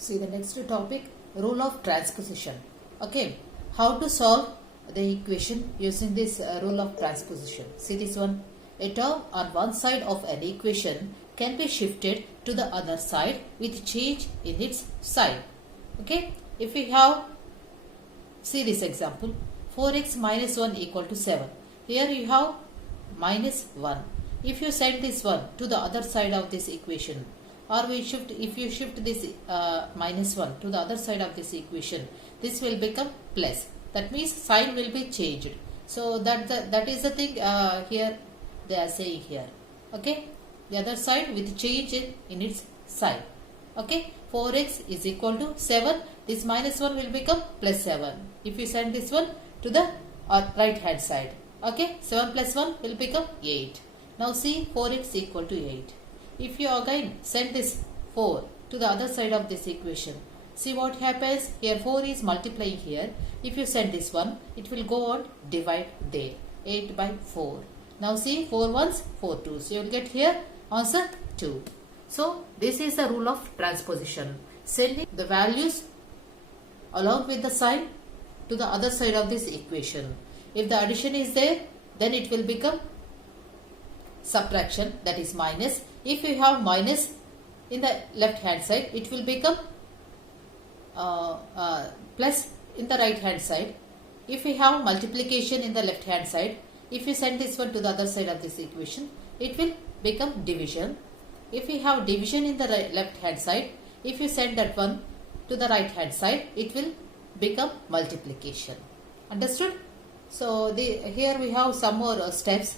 See the next topic, rule of transposition. Okay, how to solve the equation using this rule of transposition. See this one, a term on one side of an equation can be shifted to the other side with change in its sign. Okay, if we have, see this example, 4x minus 1 equal to 7. Here you have minus 1. If you set this one to the other side of this equation, or if you shift this minus 1 to the other side of this equation, this will become plus. That means sign will be changed. So that is the thing here they are saying here. Okay, the other side with change in its sign. Okay, 4x is equal to 7. This minus 1 will become plus 7. If you send this one to the right hand side. Okay, 7 plus 1 will become 8. Now see 4x equal to 8. If you again send this 4 to the other side of this equation, see what happens. Here 4 is multiplying here. If you send this one, it will go on divide there. 8 by 4. Now see 4 ones, 4 twos. So you will get here answer 2. So this is the rule of transposition. Sending the values along with the sign to the other side of this equation. If the addition is there, then it will become subtraction, that is minus. If you have minus in the left hand side, it will become plus in the right hand side. If we have multiplication in the left hand side, if you send this one to the other side of this equation, it will become division. If we have division in the left hand side, if you send that one to the right hand side, it will become multiplication. Understood? So here we have some more steps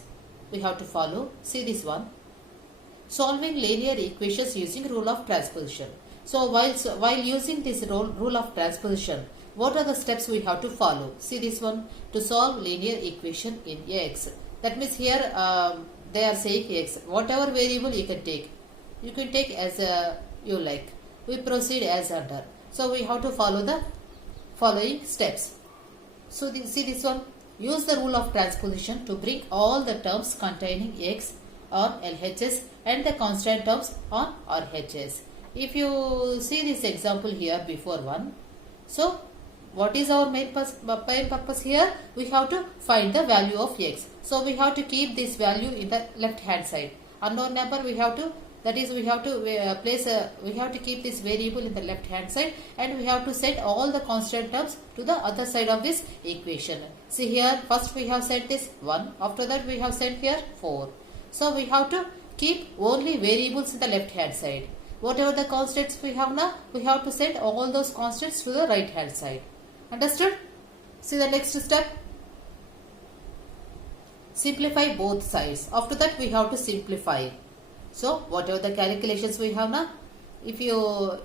we have to follow. See this one, solving linear equations using rule of transposition. So while using this rule of transposition, what are the steps we have to follow? See this one, to solve linear equation in x. That means here they are saying x. Whatever variable you can take as you like. We proceed as under. So we have to follow the following steps. So see this one, use the rule of transposition to bring all the terms containing x on LHS and the constant terms on RHS. If you see this example here before one, so what is our main purpose here? We have to find the value of x. So we have to keep this value in the left hand side. Unknown number we have to, that is we have to we have to keep this variable in the left hand side, and we have to set all the constant terms to the other side of this equation. See here, first we have set this 1, after that we have set here 4. So we have to keep only variables in the left hand side. Whatever the constants we have now, we have to set all those constants to the right hand side. Understood? See the next step. Simplify both sides. After that we have to simplify. So whatever the calculations we have now, if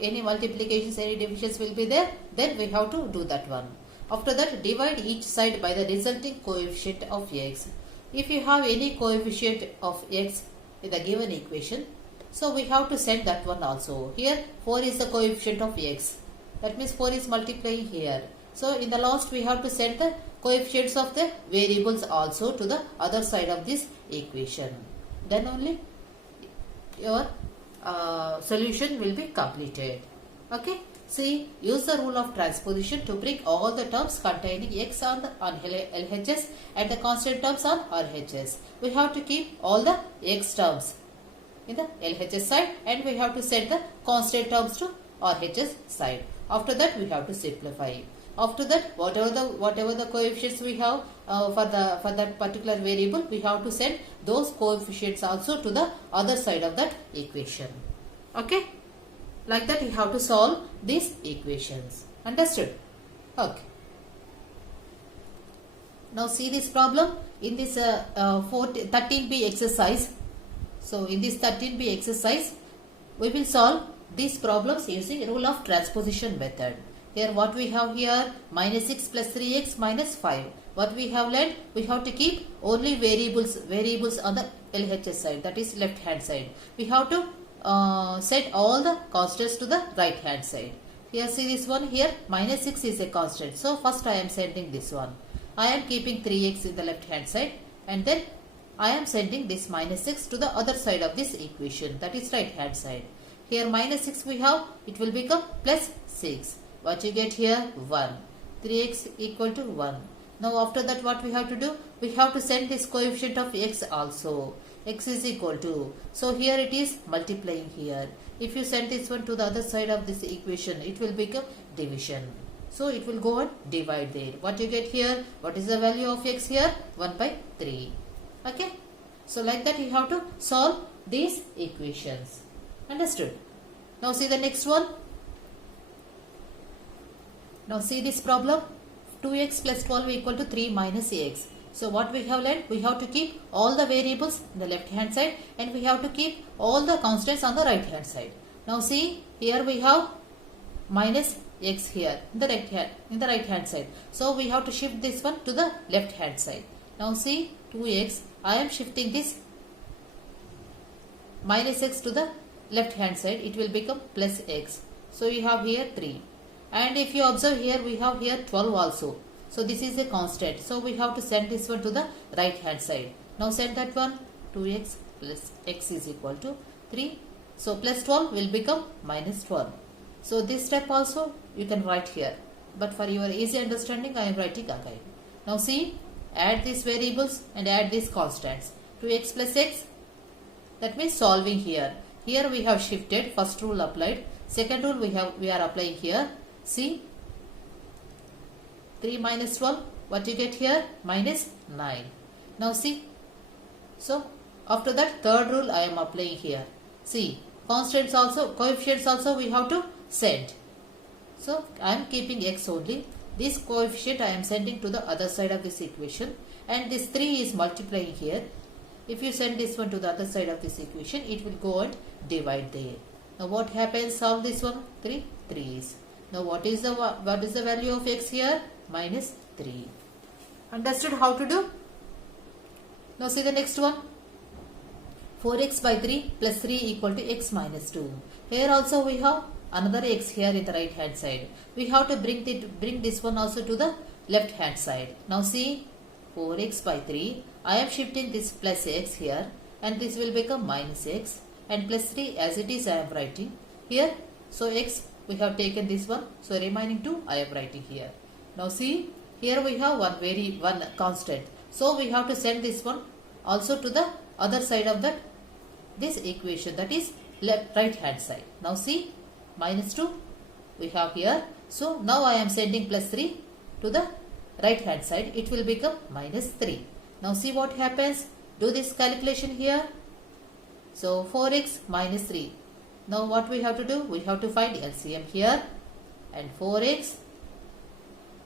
any multiplications, any divisions will be there, then we have to do that one. After that, divide each side by the resulting coefficient of x. If you have any coefficient of x in the given equation, so we have to send that one also. Here 4 is the coefficient of x. That means 4 is multiplying here. So in the last we have to send the coefficients of the variables also to the other side of this equation. Then only your solution will be completed. Okay. See, use the rule of transposition to bring all the terms containing x on LHS and the constant terms on RHS. We have to keep all the x terms in the LHS side, and we have to set the constant terms to RHS side. After that, we have to simplify. After that, whatever the coefficients we have for that particular variable, we have to send those coefficients also to the other side of that equation. Okay. Like that you have to solve these equations. Understood? Okay. Now see this problem in this 13b exercise. So in this 13b exercise, we will solve these problems using rule of transposition method. Here what we have here, minus 6 plus 3x minus 5. What we have learned, we have to keep only variables on the LHS side, that is left hand side. We have to set all the constants to the right hand side. Here see this one, here minus 6 is a constant. So first I am sending this one. I am keeping 3x in the left hand side, and then I am sending this minus 6 to the other side of this equation, that is right hand side. Here minus 6 we have, it will become plus 6. What you get here? 1. 3x equal to 1. Now after that what we have to do? We have to send this coefficient of x also. X is equal to. So here it is multiplying here. If you send this one to the other side of this equation, it will become division. So it will go and divide there. What you get here? What is the value of x here? 1 by 3. Okay. So like that you have to solve these equations. Understood? Now see the next one. Now see this problem. 2x plus 12 equal to 3 minus x. So what we have learned? We have to keep all the variables in the left hand side and we have to keep all the constants on the right hand side. Now see, here we have minus x here in the right hand side. So we have to shift this one to the left hand side. Now see 2x, I am shifting this minus x to the left hand side. It will become plus x. So you have here 3. And if you observe here, we have here 12 also. So this is a constant. So we have to send this one to the right hand side. Now send that one. 2x plus x is equal to 3. So plus 12 will become minus 12. So this step also you can write here. But for your easy understanding, I am writing again. Now see, add these variables and add these constants. 2x plus x, that means solving here. Here we have shifted. First rule applied. Second rule we are applying here. See, 3 minus 12, what you get here? Minus 9. Now see, so after that third rule I am applying here. See, constants also, coefficients also we have to send. So I am keeping x only. This coefficient I am sending to the other side of this equation and this 3 is multiplying here. If you send this one to the other side of this equation, it will go and divide there. Now what happens? Solve this one. 3 3's. Now what is the value of x here? Minus 3. Understood how to do? Now see the next one. 4x by 3 plus 3 equal to x minus 2. Here also we have another x here in the right hand side. We have to bring this one also to the left hand side. Now see, 4x by 3. I am shifting this plus x here and this will become minus x and plus 3 as it is I am writing here. So x we have taken this one. So remaining 2 I am writing here. Now see, here we have one constant. So we have to send this one also to the other side of this equation, that is right hand side. Now see, minus 2 we have here. So now I am sending plus 3 to the right hand side. It will become minus 3. Now see what happens. Do this calculation here. So 4x minus 3. Now what we have to do? We have to find LCM here. And 4x,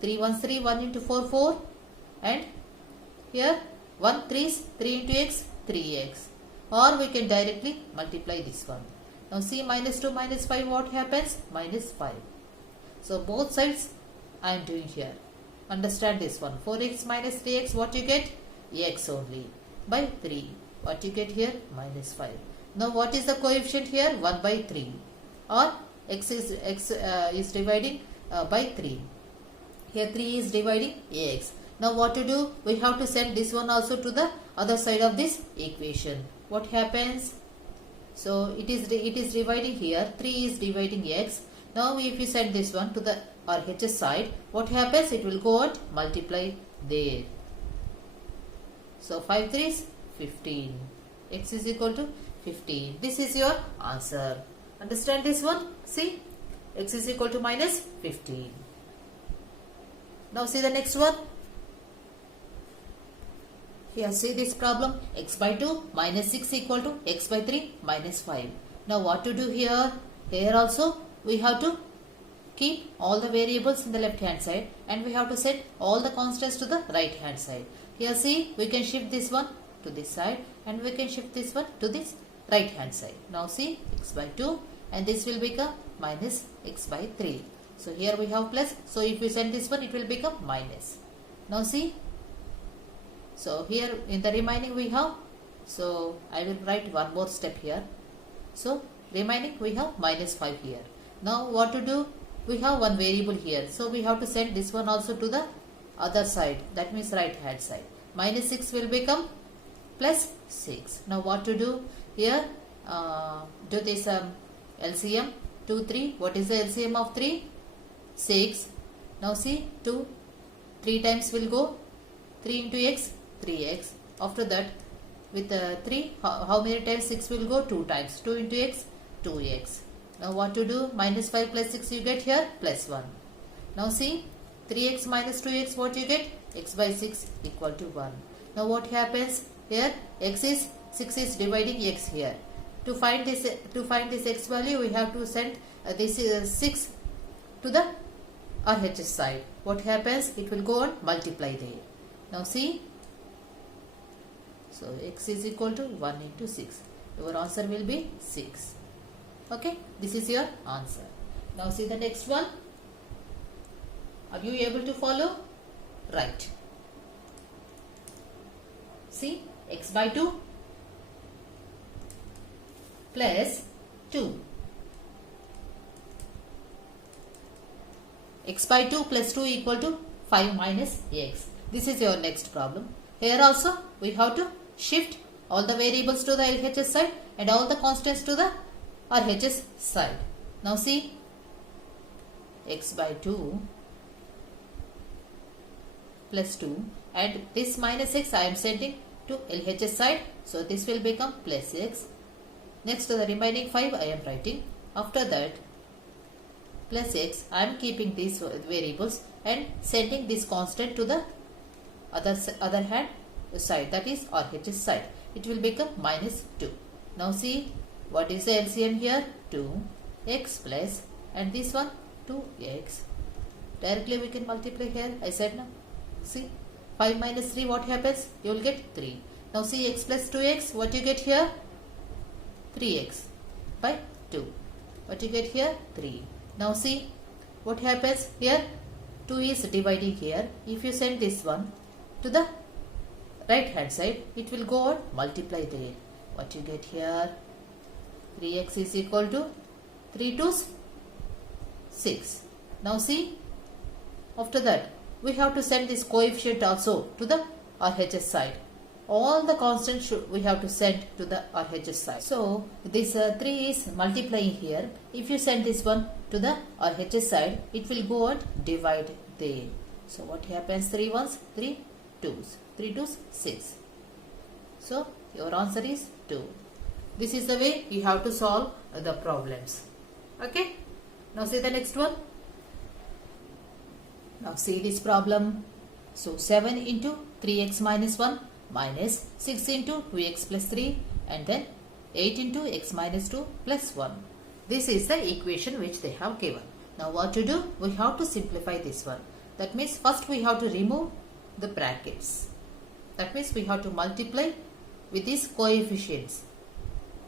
3 1 3, 1 into 4 4. And here 1 3's, 3 into x, 3x. Or we can directly multiply this one. Now see, minus 2 minus 5, what happens? Minus 5. So both sides I am doing here. Understand this one. 4x minus 3x, what you get? X only. By 3. What you get here? Minus 5. Now what is the coefficient here? 1 by 3. Or x is dividing by 3. Here 3 is dividing x. Now what to do? We have to send this one also to the other side of this equation. What happens? So it is dividing here. 3 is dividing x. Now if you send this one to the RHS side, what happens? It will go and multiply there. So 5 3 is 15. X is equal to 15. This is your answer. Understand this one? See, x is equal to minus 15. Now see the next one. Here see this problem. X by 2 minus 6 equal to x by 3 minus 5. Now what to do here? Here also we have to keep all the variables in the left hand side and we have to set all the constants to the right hand side. Here see, we can shift this one to this side and we can shift this one to this right hand side. Now see, x by 2 and this will become minus x by 3. So here we have plus. So if we send this one, it will become minus. Now see, so here in the remaining we have, so I will write one more step here. So remaining we have minus 5 here. Now what to do? We have one variable here. So we have to send this one also to the other side. That means right hand side. Minus 6 will become plus 6. Now what to do? Here do this LCM 2, 3. What is the LCM of 3? 6. Now see 2. 3 times will go. 3 into x, 3x. After that, with 3, how many times 6 will go? 2 times. 2 into x, 2x. Now what to do? Minus 5 plus 6 you get here, plus 1. Now see, 3x minus 2x, what you get? X by 6 equal to 1. Now what happens? Here, 6 is dividing x here. To find this x value, we have to send this 6 to the RHS side. What happens? It will go on multiply there. Now see, so x is equal to 1 into 6. Your answer will be 6. Okay, this is your answer. Now see the next one. Are you able to follow? Right. See, x by 2 plus 2. X by 2 plus 2 equal to 5 minus x. This is your next problem. Here also we have to shift all the variables to the LHS side and all the constants to the RHS side. Now see, x by 2 plus 2 and this minus x I am sending to LHS side. So this will become plus x. Next to the remaining 5 I am writing. After that, plus x, I am keeping these variables and sending this constant to the other hand side, that is RHS side. It will become minus 2. Now see, what is the LCM here? 2x plus, and this one 2x. Directly we can multiply here, I said now. See, 5 minus 3, what happens? You will get 3. Now see, x plus 2x, what you get here? 3x by 2. What you get here? 3. Now see, what happens here? 2 is dividing here. If you send this one to the right hand side, it will go on multiply there. What you get here? 3x is equal to 3 2's 6. Now see, after that, we have to send this coefficient also to the RHS side. All the constants we have to send to the RHS side. So this 3 is multiplying here. If you send this one to the RHS side, it will go and divide there. So what happens? 3 1's, 3 2's, 3 2's 6. So your answer is 2. This is the way you have to solve the problems. Okay. Now see the next one. Now see this problem. So 7 into 3x minus 1 minus 6 into 2x plus 3 and then 8 into x minus 2 plus 1. This is the equation which they have given. Now what to do? We have to simplify this one. That means first we have to remove the brackets. That means we have to multiply with these coefficients.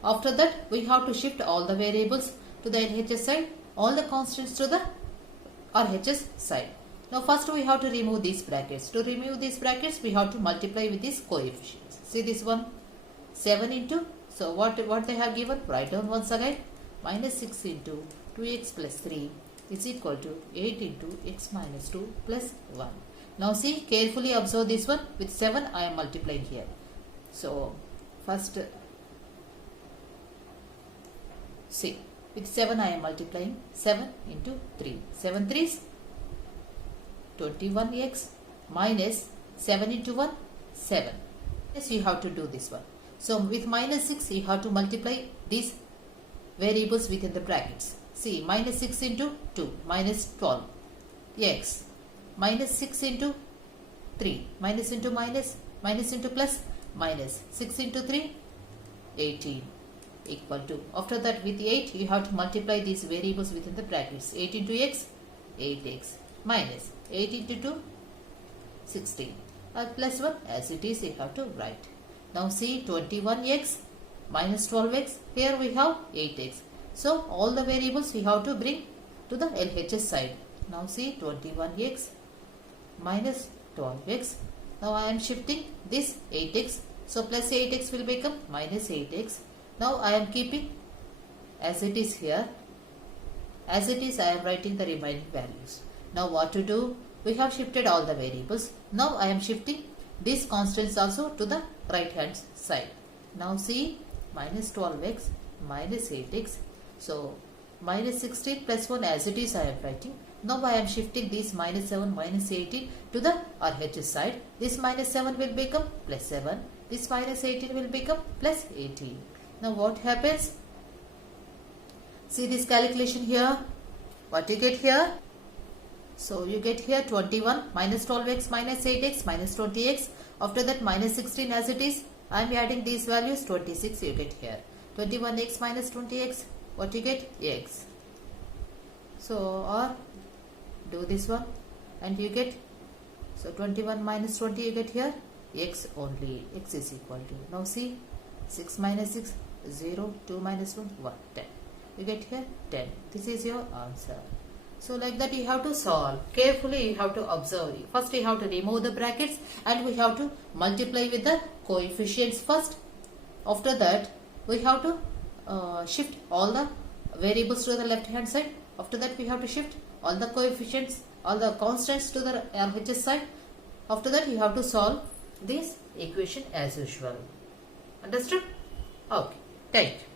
After that we have to shift all the variables to the LHS side, all the constants to the RHS side. Now first we have to remove these brackets. To remove these brackets, we have to multiply with these coefficients. See this one, 7 into, so what they have given? Write down once again. Minus 6 into 2x plus 3 is equal to 8 into x minus 2 plus 1. Now see, carefully observe this one. With 7 I am multiplying here. So first, see, with 7 I am multiplying. 7 into 3. 7 3's 21x minus 7 into 1, 7. Yes, you have to do this one. So with minus 6 you have to multiply these variables within the brackets. See, minus 6 into 2 minus 12 x minus 6 into 3 minus into minus minus into plus minus 6 into 3 18 equal to, after that with 8 you have to multiply these variables within the brackets. 8 into x 8x minus 8 into 2 16 plus 1 as it is you have to write. Now see, 21x minus 12x, here we have 8x. So all the variables we have to bring to the LHS side. Now see, 21x minus 12x. Now I am shifting this 8x. So plus 8x will become minus 8x. Now I am keeping as it is here. As it is I am writing the remaining values. Now what to do? We have shifted all the variables. Now I am shifting these constants also to the right hand side. Now see, minus 12x minus 8x. So minus 16 plus 1 as it is I am writing. Now I am shifting these minus 7 minus 18 to the RHS side. This minus 7 will become plus 7. This minus 18 will become plus 18. Now what happens? See this calculation here. What you get here? So you get here 21 minus 12x minus 8x minus 20x. After that minus 16 as it is. I am adding these values, 26 you get here. 21x minus 20x. What you get? X. So or do this one and you get, so 21 minus 20 you get here x only. X is equal to, now see, 6 minus 6 0, 2 minus 1 1, 10. You get here 10. This is your answer. So like that you have to solve. Carefully you have to observe. First you have to remove the brackets and we have to multiply with the coefficients first. After that we have to shift all the variables to the left hand side. After that we have to shift all the coefficients, all the constants to the RHS side. After that you have to solve this equation as usual. Understood? Okay. Thank you.